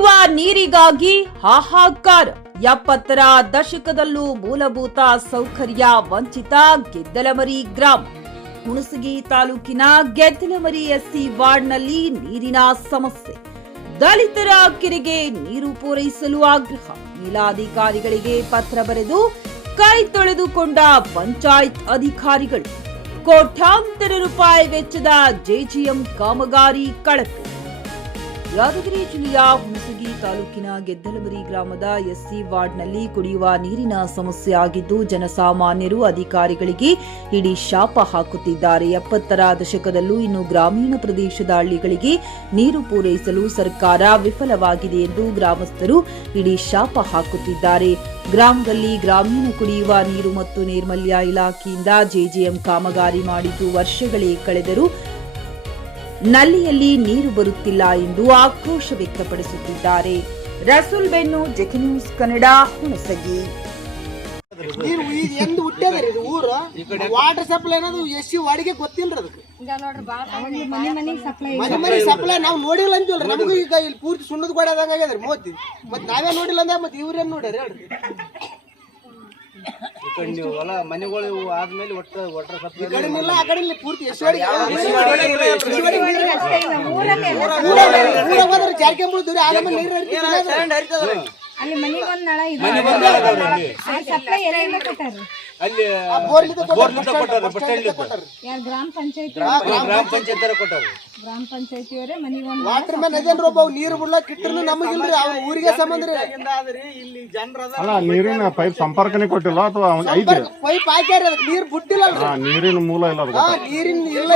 ಕುಡಿಯುವ ನೀರಿಗಾಗಿ ಹಾಹಾಕಾರ. 70ರ ದಶಕದಲ್ಲೂ ಮೂಲಭೂತ ಸೌಕರ್ಯ ವಂಚಿತ ಗೆದ್ದಲಮರಿ ಗ್ರಾಮ. ಹುಣಸಗಿ ತಾಲೂಕಿನ ಗೆದ್ದಲಮರಿ ಎಸ್ಸಿ ವಾರ್ಡ್ನಲ್ಲಿ ನೀರಿನ ಸಮಸ್ಯೆ. ದಲಿತರ ಕೆರೆಗೆ ನೀರು ಪೂರೈಸಲು ಆಗ್ರಹ. ಮೇಲಾಧಿಕಾರಿಗಳಿಗೆ ಪತ್ರ ಬರೆದು ಕೈ ತೊಳೆದುಕೊಂಡ ಪಂಚಾಯತ್ ಅಧಿಕಾರಿಗಳು. ಕೋಟ್ಯಾಂತರ ರೂಪಾಯಿ ವೆಚ್ಚದ ಜೆಜಿಎಂ ಕಾಮಗಾರಿ ಕಳಪೆ. ಯಾದಗಿರಿ ಜಿಲ್ಲೆಯ ಹುಣಸಗಿ ತಾಲೂಕಿನ ಗೆದ್ದಲಮರಿ ಗ್ರಾಮದ ಎಸ್ಸಿ ವಾರ್ಡ್ನಲ್ಲಿ ಕುಡಿಯುವ ನೀರಿನ ಸಮಸ್ಯೆ ಆಗಿದ್ದು, ಜನಸಾಮಾನ್ಯರು ಅಧಿಕಾರಿಗಳಿಗೆ ಇಡೀ ಶಾಪ ಹಾಕುತ್ತಿದ್ದಾರೆ. 70ರ ದಶಕದಲ್ಲೂ ಇನ್ನು ಗ್ರಾಮೀಣ ಪ್ರದೇಶದ ಹಳ್ಳಿಗಳಿಗೆ ನೀರು ಪೂರೈಸಲು ಸರ್ಕಾರ ವಿಫಲವಾಗಿದೆ ಎಂದು ಗ್ರಾಮಸ್ಥರು ಇಡೀ ಶಾಪ ಹಾಕುತ್ತಿದ್ದಾರೆ. ಗ್ರಾಮದಲ್ಲಿ ಗ್ರಾಮೀಣ ಕುಡಿಯುವ ನೀರು ಮತ್ತು ನೈರ್ಮಲ್ಯ ಇಲಾಖೆಯಿಂದ ಜೆಜಿಎಂ ಕಾಮಗಾರಿ ಮಾಡಿದ್ದು ವರ್ಷಗಳೇ ಕಳೆದರೂ ನಲ್ಲಿಯಲ್ಲಿ ನೀರು ಬರುತ್ತಿಲ್ಲ ಎಂದು ಆಕ್ರೋಶ ವ್ಯಕ್ತಪಡಿಸುತ್ತಿದ್ದಾರೆ. ರಸೂಲ್ ಬೆನ್ನು, ಜೆಕೆ ನ್ಯೂಸ್ ಕನ್ನಡ, ಹುಣಸಗಿ. ನೀರು ಎಂದು ಹುಟ್ಟ್ಯದ್ರಿ ಇದು ಊರು. ವಾಟರ್ ಸಪ್ಲೈ ಅನ್ನೋದು ಎಸ್ಸಿ ವಾಡಿಗೆ ಗೊತ್ತಿಲ್ರಿ. ಅದಕ್ಕೆ ಮನೆ ಸಪ್ಲೈ ನಾವು ನೋಡಿಲ್ಲ ಅಂತೀವಲ್ರಿ. ನಮಗೂ ಈಗ ಇಲ್ಲಿ ಪೂರ್ತಿ ಸುಣ್ಣದ ಗೋಡೆ ಆದಂಗ ಆಗ್ಯದ್ರಿ ಮೋತಿ. ಮತ್ ನಾವೇ ನೋಡಿಲ್ಲ ಅಂದ ಮತ್ತೆ ಇವ್ರೇನ್ ನೋಡ್ಯಾರ ಹೇಳ್ರಿ. ಮನೆಗಳು ಆದ್ಮೇಲೆ ಆ ಕಡೆ ಪೂರ್ತಿ ಜಾರ್ಕೊಂಡ್ಬಿಡ್ತೀವ್ರಿ. ಆಮೇಲೆ ನೀರು ಅಲ್ಲಿ ಮನಿಗೊಂದ್ ನಳ ಇದೆ. ಸಪ್ಲೈ ಎಲ್ಲಿಂದ ಕೊಟ್ಟಾರ? ಅಲ್ಲಿ ಗ್ರಾಮ ಪಂಚಾಯತ್ ಗ್ರಾಮ ಪಂಚಾಯತಿಯವರೇ ಮನಿಗೊಂದ್ ವಾಟರ್ ಮ್ಯಾನ್ ಅದೇನ್ರಿ ಒಬ್ಬ ನೀರು ಬಿಡ್ಲಕ್ ಇಟ್ರು ನಮಗಿಲ್ರಿ. ಅವ್ರ ಊರಿಗೆ ಸಂಬಂಧ ಅಲ್ಲ, ನೀರಿನ ಪೈಪ್ ಸಂಪರ್ಕನೇ ಕೊಟ್ಟಿಲ್ಲ ಅಥವಾ ಐತೆ ಪೈಪ್ ಹಾಕ್ಯಾರ. ಅದಕ್ಕೆ ನೀರು ಬಿಟ್ಟಿಲ್ಲ. ನೀರಿನ ಮೂಲ ಇಲ್ಲ. ನೀರಿನ ಇಲ್ಲ.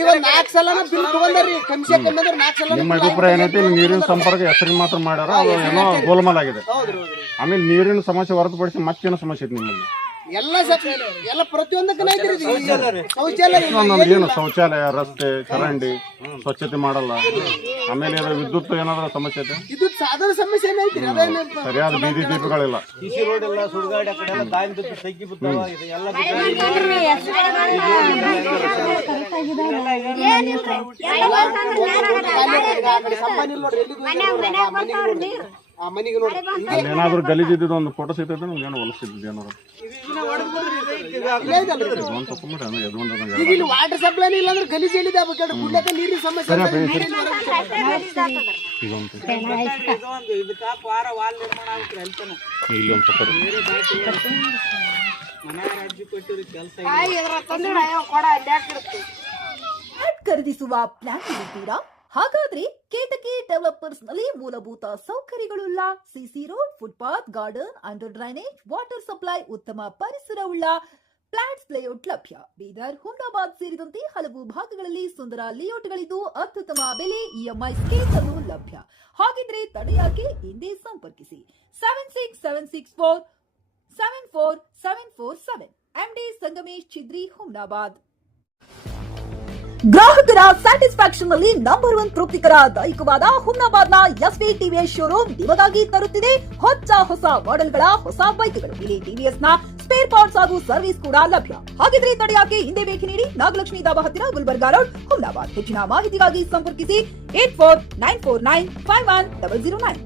ಈಗ 4 ಸಲ ಬಿಲ್ ತಗೊಂಡ್ರಿ. ಕಮಿಷನ್ ಕಮ್ಮಿ ಅಂದ್ರೆ 4 ಸಲ. ನಿಮ್ಮ ಅಭಿಪ್ರಾಯ ಏನೈತಿ? ನೀರಿನ ಸಂಪರ್ಕ ಹೆಸರಿಗೆ ಮಾತ್ರ ಮಾಡ್ಯಾರ, ಅದು ಏನೋ ಗೋಲ್ಮಾಲ್ ಆಗಿದೆ. ಆಮೇಲೆ ನೀರಿನ ಸಮಸ್ಯೆ ಹೊರತುಪಡಿಸಿ ಮತ್ತೇನೋ ಸಮಸ್ಯೆ ಐತಿ ನಿಮ್ಮಲ್ಲಿ? ಎಲ್ಲ ಪ್ರತಿಯೊಂದಕ್ಕೂ ಶೌಚಾಲಯ, ಏನು ಶೌಚಾಲಯ, ರಸ್ತೆ, ಚರಂಡಿ ಸ್ವಚ್ಛತೆ ಮಾಡಲ್ಲ. ಆಮೇಲೆ ವಿದ್ಯುತ್ ಏನಾದ್ರು ಸಮಸ್ಯೆ ಐತೆ? ಇದು ಸಾಧಾರಣ ಸಮಸ್ಯೆ ಏನೈತಿ. ಸರಿಯಾದ ಬೀದಿ ದೀಪಗಳಿಲ್ಲ. ಏನಾದ್ರು ಗಲೀಜಿದ್ದು ಒಂದು ಫೋಟೋ ಸಿಗ್ತೈತೆ ನಮ್ಗೆ, ಏನೋ ಹೊಲಸಿದ್ದು ಏನಾದ್ರು ವಾಟರ್ ಸಪ್ಲೈ ಇಲ್ಲ ಅಂದ್ರೆ ಗಲೀಜ್ ಎಲ್ಲಿದೆ? ಕುಡ್ಲಕ್ಕ ನೀರಿನ ಸಮಸ್ಯೆ. ಖರೀದಿಸುವ ಪ್ಲಾನ್ ಇರುತ್ತೀರಾ? ಹಾಗಾದ್ರೆ ಕೇತಕಿ ಡೆವಲಪರ್ಸ್ ನಲ್ಲಿ ಮೂಲಭೂತ ಸೌಕರ್ಯಗಳುಳ್ಳ CC road, footpath, garden, under drainage, water supply, ಉತ್ತಮ ಪರಿಸರವುಳ್ಳ ಫ್ಲಾಟ್ಸ್ ಲೇಔಟ್ ಲಭ್ಯ. ಬೀದರ್, ಹುಮ್ನಾಬಾದ್ ಸೇರಿದಂತೆ ಹಲವು ಭಾಗಗಳಲ್ಲಿ ಸುಂದರ ಲೇಔಟ್ಗಳಿದ್ದು ಅತ್ಯುತ್ತಮ ಬೆಲೆ, ಇಎಂಐ ಸ್ಕೀಮ್ಸ್ ಅನ್ನು ಲಭ್ಯ. ಹಾಗಿದ್ರೆ ತಡೆಯಾಕೆ? ಹಿಂದೆ ಸಂಪರ್ಕಿಸಿ 7676474747. ಎಂಡಿ ಸಂಗಮೇಶ್ ಚಿದ್ರಿ, ಹುಮ್ನಾಬಾದ್. ಗ್ರಾಹಕರ ಸ್ಯಾಟಿಸ್ಫ್ಯಾಕ್ಷನ್ ನಲ್ಲಿ ನಂಬರ್ 1 ತೃಪ್ತಿಕರ ದೈಹಿಕವಾದ ಹುಮ್ನಾಬಾದ್ನ ಎಸ್ವಿ ಟಿವಿಎಸ್ ಶೋರೂಮ್ ನಿಮಗಾಗಿ ತರುತ್ತಿದೆ ಹೊಸ ಮಾಡೆಲ್ಗಳ ಹೊಸ ಬೈಕ್ಗಳು. ಇಲ್ಲಿ ಟಿವಿಎಸ್ ನ ಸ್ಪೇರ್ ಪಾರ್ಟ್ಸ್ ಹಾಗೂ ಸರ್ವಿಸ್ ಕೂಡ ಲಭ್ಯ. ಹಾಗಿದ್ರೆ ತಡೆಯಾಕೆ? ಹಿಂದೆ ಭೇಟಿ ನೀಡಿ. ನಾಗಲಕ್ಷ್ಮಿ ದಾಬಾ ಹತ್ತಿರ, ಗುಲ್ಬರ್ಗಾ ರೋಡ್, ಹುಮ್ನಾಬಾದ್. ಹೆಚ್ಚಿನ ಮಾಹಿತಿಗಾಗಿ ಸಂಪರ್ಕಿಸಿ 8494951009.